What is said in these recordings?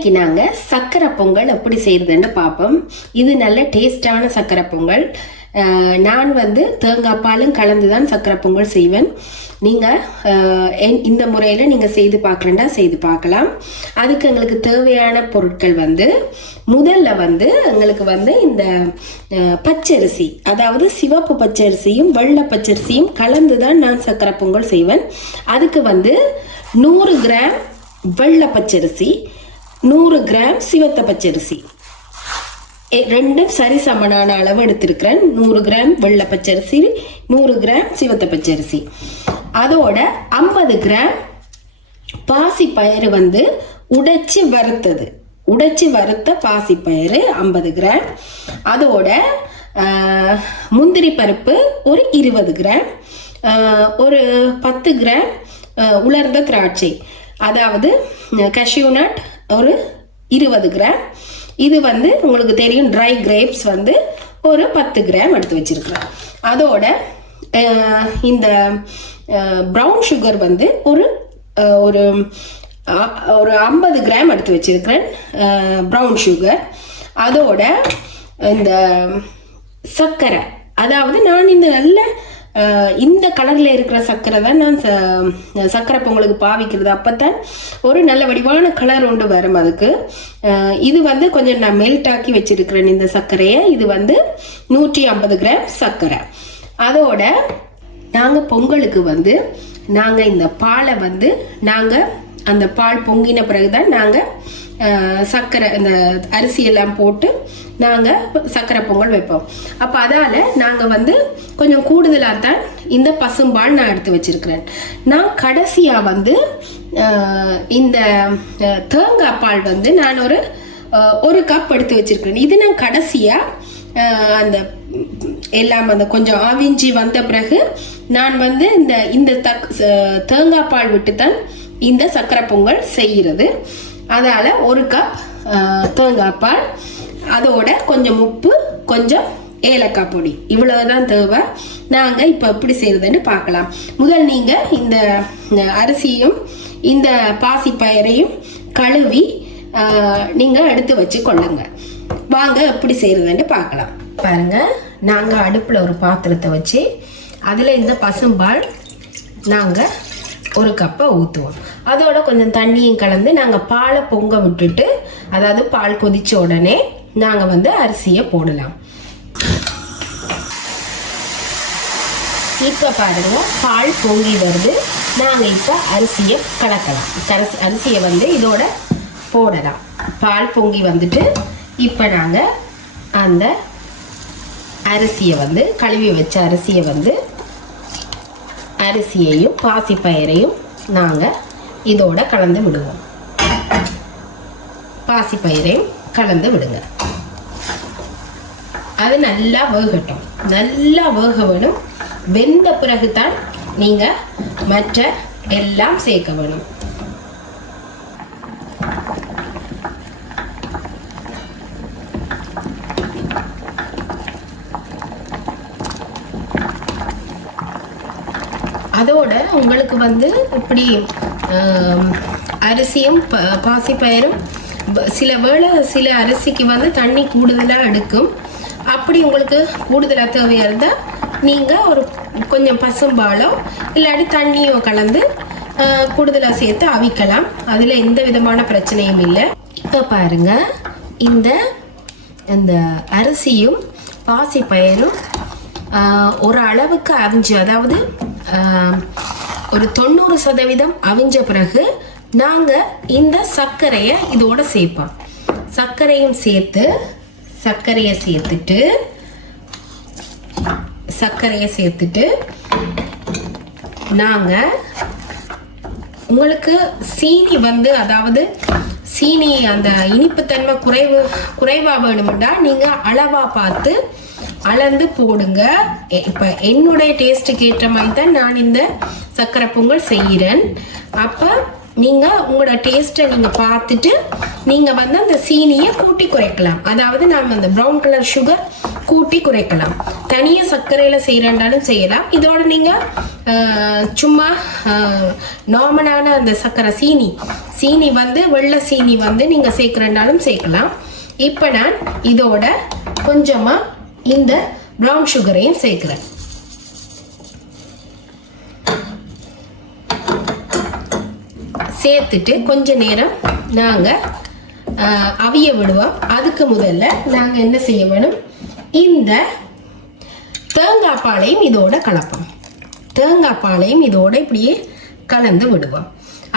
இன்னைக்கு நாங்க சக்கரை பொங்கல் எப்படி செய்யறதுன்னு பார்ப்போம். இது நல்ல டேஸ்டான சக்கரை பொங்கல். நான் தேங்காய் பாலும் கலந்துதான் சக்கரை பொங்கல் செய்வேன். நீங்க இந்த முறையில நீங்க செய்து பார்க்கலண்டா செய்து பார்க்கலாம். அதுக்கு எங்களுக்கு தேவையான பொருட்கள் முதல்ல எங்களுக்கு இந்த பச்சரிசி, அதாவது சிவப்பு பச்சரிசியும் வெள்ளை பச்சரிசியும் கலந்துதான் நான் சக்கரை பொங்கல் செய்வேன். அதுக்கு 100 கிராம் வெள்ளை பச்சரிசி, 100 கிராம் சிவத்த பச்சரிசி, ரெண்டும் சரிசமனான அளவு எடுத்திருக்கிறேன். 100 கிராம் வெள்ளை பச்சரிசி, 100 கிராம் சிவத்த பச்சரிசி. அதோட 50 கிராம் பாசிப்பயிறு உடைச்சி வறுத்த பாசிப்பயிறு 50 கிராம். அதோட முந்திரி பருப்பு ஒரு 20 கிராம், ஒரு 10 கிராம் உலர்ந்த திராட்சை, அதாவது கஷ்யூ நட் ஒரு 20 கிராம். இது உங்களுக்கு தெரியும், ட்ரை கிரேப்ஸ் ஒரு 10 கிராம் எடுத்து வச்சிருக்கிறேன். அதோட இந்த ப்ரௌன் சுகர் ஒரு ஒரு ஒரு 50 கிராம் எடுத்து வச்சிருக்கிறேன், ப்ரௌன் சுகர். அதோட இந்த சர்க்கரை, அதாவது நான் இந்த நல்ல இந்த கலர்ல இருக்கிற சர்க்கரை தான் நான் சர்க்கரை பொங்கலுக்கு பாவிக்கிறது. அப்பத்தான் ஒரு நல்ல வடிவான கலர் ஒன்று வரும் அதுக்கு. இது கொஞ்சம் நான் மெல்ட் ஆக்கி வச்சிருக்கிறேன் இந்த சர்க்கரையை. இது 150 கிராம் சர்க்கரை. அதோட நாங்க பொங்கலுக்கு நாங்க இந்த பாலை நாங்க அந்த பால் பொங்கின பிறகுதான் நாங்க சர்க்கரை, இந்த அரிசியெல்லாம் போட்டு நாங்க சர்க்கரை பொங்கல் வைப்போம். அப்ப அதால நாங்க கொஞ்சம் கூடுதலாக தான் இந்த பசும்பால் நான் எடுத்து வச்சிருக்கிறேன். நான் கடைசியா இந்த தேங்காய் பால் நான் ஒரு கப் எடுத்து வச்சிருக்கிறேன். இது நான் கடைசியா அந்த எல்லாம் கொஞ்சம் ஆவிஞ்சி வந்த பிறகு நான் இந்த தேங்காய் பால் விட்டு தான் இந்த சக்கரை பொங்கல் செய்கிறது. அதால ஒரு கப் தேங்காய் பால், அதோட கொஞ்சம் உப்பு, கொஞ்சம் ஏலக்காய் பொடி, இவ்வளவுதான் தேவை. நாங்க இப்ப எப்படி செய்யறதுன்னு பார்க்கலாம். முதல் நீங்க இந்த அரிசியும் இந்த பாசிப்பயிரையும் கழுவி நீங்க எடுத்து வச்சு கொள்ளுங்க. வாங்க எப்படி செய்யறதுன்னு பார்க்கலாம். பாருங்க, நாங்க அடுப்புல ஒரு பாத்திரத்தை வச்சு அதுல இந்த பசும்பால் நாங்க ஒரு கப்பை ஊற்றுவோம். அதோட கொஞ்சம் தண்ணியும் கலந்து நாங்கள் பாலை பொங்க விட்டுட்டு, அதாவது பால் கொதிச்ச உடனே நாங்கள் அரிசியை போடலாம். இப்போ பாருங்க, பால் பொங்கி வருது. நாங்கள் இப்போ அரிசியை கலக்கலாம். அரிசியை இதோட போடலாம். பால் பொங்கி வந்துட்டு இப்போ நாங்கள் அந்த அரிசியை கழுவி வச்ச அரிசியை அரிசியையும் பாசிப்பயிரையும் நாங்கள் இதோட கலந்து விடுவோம். பாசிப்பயிரையும் கலந்து விடுங்க. அது நல்லா வேகட்டும். நல்லா வேக வேணும். வெந்த பிறகுதான் நீங்க மற்ற எல்லாம் சேர்க்க வேணும். அதோட உங்களுக்கு இப்படி அரிசியும் பாசிப்பயிரும் சில அரிசிக்கு தண்ணி கூடுதலாக எடுக்கும். அப்படி உங்களுக்கு கூடுதலாக தேவையாக இருந்தால் நீங்கள் ஒரு கொஞ்சம் பசும்பாலோ இல்லாட்டி தண்ணியோ கலந்து கூடுதலாக சேர்த்து அவிக்கலாம். அதில் எந்த விதமான பிரச்சனையும் இல்லை. இப்போ பாருங்க, இந்த அரிசியும் பாசிப்பயிரும் ஒரு அளவுக்கு அவிஞ்சு, அதாவது ஒரு 90% அவிஞ்ச பிறகு நாங்க இந்த சர்க்கரையை இதோட சேர்ப்போம். சர்க்கரையை சேர்த்துட்டு நாங்க உங்களுக்கு சீனி அதாவது சீனி அந்த இனிப்புத்தன்மை குறைவா வேணும்னா நீங்க அளவா பார்த்து அளந்து போடுங்க. இப்ப என்னுடைய டேஸ்ட்டுக்கு ஏற்ற மாதிரி தான் நான் இந்த சக்கரை பொங்கல் செய்கிறேன். அப்ப நீங்க உங்களோட டேஸ்ட்டை நீங்க பார்த்துட்டு நீங்க அந்த சீனியை கூட்டி குறைக்கலாம். அதாவது நாம் அந்த ப்ரௌன் கலர் சுகர் கூட்டி குறைக்கலாம். தனியா சர்க்கரையில செய்யறேன்டாலும் செய்யலாம். இதோட நீங்க சும்மா நார்மலான அந்த சர்க்கரை சீனி வந்து வெள்ளை சீனி வந்து நீங்கள் சேர்க்குறனாலும் சேர்க்கலாம். இப்போ நான் இதோட கொஞ்சமாக இந்த ப்ரௌன் சுகரையும் சேர்க்குறேன். சேர்த்துட்டு கொஞ்ச நேரம் நாங்கள் அவிய விடுவோம். அதுக்கு முதல்ல நாங்கள் என்ன செய்ய வேணும், இந்த தேங்காய் பாலையும் இதோட கலப்போம். தேங்காய் பாலையும் இதோட இப்படியே கலந்து விடுவோம்.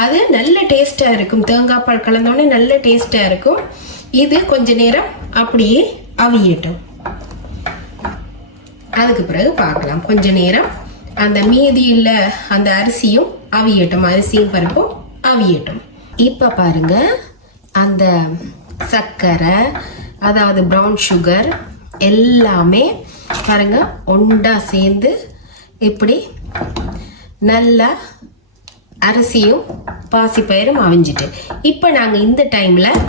அது நல்ல டேஸ்டாக இருக்கும். தேங்காய் பால் கலந்தோடனே நல்ல டேஸ்டாக இருக்கும். இது கொஞ்ச நேரம் அப்படியே அவியட்டும். அதுக்கு பிறகு பார்க்கலாம். கொஞ்ச நேரம் அந்த மீதியில் அந்த அரிசியும் அவியட்டும், அரிசியும் பருப்பும் அவியட்டும். இப்போ பாருங்க, அந்த சர்க்கரை அதாவது ப்ரௌன் சுகர் எல்லாமே பாருங்க ஒன்றா சேர்ந்து இப்படி நல்லா அரிசியும் பாசிப்பயிரும் அவிஞ்சிட்டு, இப்போ நாங்கள் இந்த டைமில்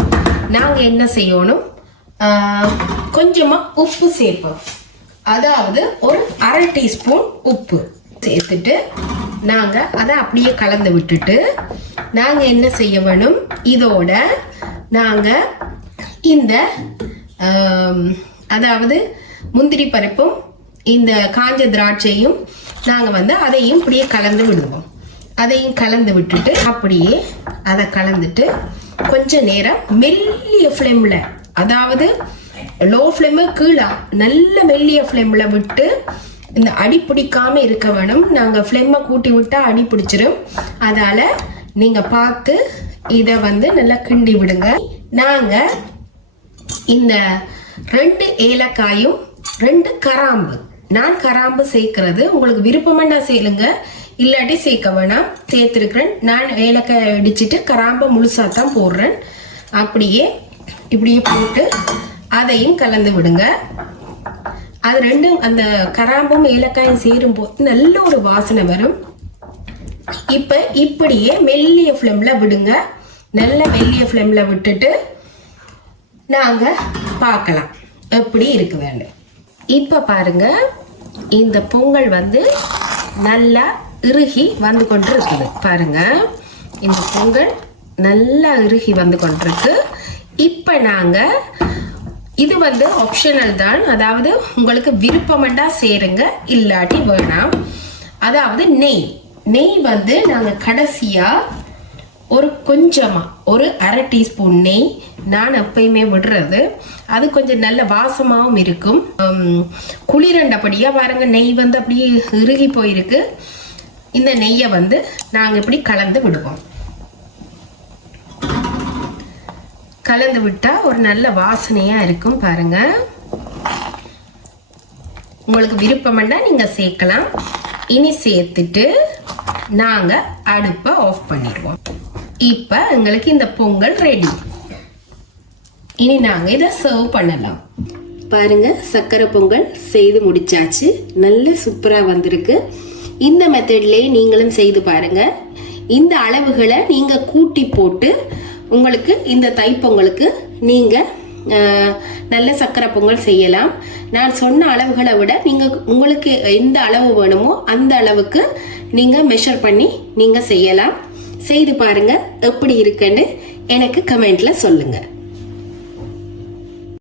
நாங்கள் என்ன செய்யணும், கொஞ்சமாக உப்பு சேர்ப்போம். அதாவது ஒரு 1/2 டீஸ்பூன் உப்பு சேர்த்துட்டு நாங்கள் அதை அப்படியே கலந்து விட்டுட்டு நாங்கள் என்ன செய்ய வேணும், இதோட நாங்கள் இந்த அதாவது முந்திரி பருப்பும் இந்த காஞ்ச திராட்சையும் நாங்கள் வந்து அதையும் இப்படியே கலந்து விடுவோம். அதையும் கலந்து விட்டுட்டு அப்படியே அதை கலந்துட்டு கொஞ்ச நேரம் மெல்லிய ஃப்ளேமில், அதாவது லோ ஃப்ளேமு கீழே நல்ல மெல்லிய ஃப்ளேமில் விட்டு இந்த அடி பிடிக்காம இருக்க வேணும். நாங்கள் ஃப்ளேமை கூட்டி விட்டால் அடி பிடிச்சிரும். அதால் நீங்கள் பார்த்து இதை வந்து நல்லா கிண்டி விடுங்க. நாங்கள் இந்த 2 ஏலக்காயும் 2 கராம்பு, நான் கராம்பு சேர்க்கறது உங்களுக்கு விருப்பமாண்டா செய்யுங்க, இல்லாட்டி சேர்க்க வேணாம், சேர்த்துருக்கிறேன். நான் ஏலக்காய் அடிச்சுட்டு கராம்பை முழுசாக தான் போடுறேன். அப்படியே இப்படியே போட்டு அதையும் கலந்து விடுங்க. அது ரெண்டும் அந்த கராம்பும் ஏலக்காயும் சேரும் போது நல்ல ஒரு வாசனை வரும். இப்போ இப்படியே மெல்லிய ஃப்ளேமில் விடுங்க. நல்ல மெல்லிய ஃப்ளேமில் விட்டுட்டு நாங்கள் பார்க்கலாம் எப்படி இருக்கு வேண்டும். இப்போ பாருங்க, இந்த பொங்கல் வந்து நல்லா இறுகி வந்து கொண்டு இருக்குது. பாருங்க, இந்த பொங்கல் நல்லா இறுகி வந்து கொண்டிருக்கு. இப்போ நாங்கள் இது வந்து ஆப்ஷனல் தான், அதாவது உங்களுக்கு விருப்பமண்டா சேருங்க, இல்லாட்டி வேணாம். அதாவது நெய் வந்து நாங்கள் கடைசியாக ஒரு கொஞ்சமாக ஒரு 1/2 டீஸ்பூன் நெய் நான் எப்பயுமே விடுறது. அது கொஞ்சம் நல்ல வாசமாகவும் இருக்கும். குளிரண்டபடியாக பாருங்க, நெய் வந்து அப்படியே இறுகி போயிருக்கு. இந்த நெய்யை வந்து நாங்கள் இப்படி கலந்து விடுவோம். கலந்து விட்டால் ஒரு நல்ல வாசனையாக இருக்கும். பாருங்க, உங்களுக்கு விருப்பம்னா நீங்கள் சேர்க்கலாம். இனி சேர்த்துட்டு நாங்கள் அடுப்பை ஆஃப் பண்ணிடுவோம். இப்போ எங்களுக்கு இந்த பொங்கல் ரெடி. இனி நாங்கள் இதை சர்வ் பண்ணலாம். பாருங்க, சர்க்கரை பொங்கல் செய்து முடிச்சாச்சு. நல்ல சூப்பராக வந்திருக்கு. இந்த மெத்தட்லேயே நீங்களும் செய்து பாருங்க. இந்த அளவுகளை நீங்கள் கூட்டி போட்டு உங்களுக்கு இந்த தைப்பொங்கலுக்கு நீங்கள் நல்ல சர்க்கரை பொங்கல் செய்யலாம். நான் சொன்ன அளவுகளை விட நீங்கள் உங்களுக்கு எந்த அளவு வேணுமோ அந்த அளவுக்கு நீங்கள் மெஷர் பண்ணி நீங்கள் செய்யலாம். செய்து பாருங்க, எப்படி இருக்குன்னு எனக்கு கமெண்ட்ல சொல்லுங்க.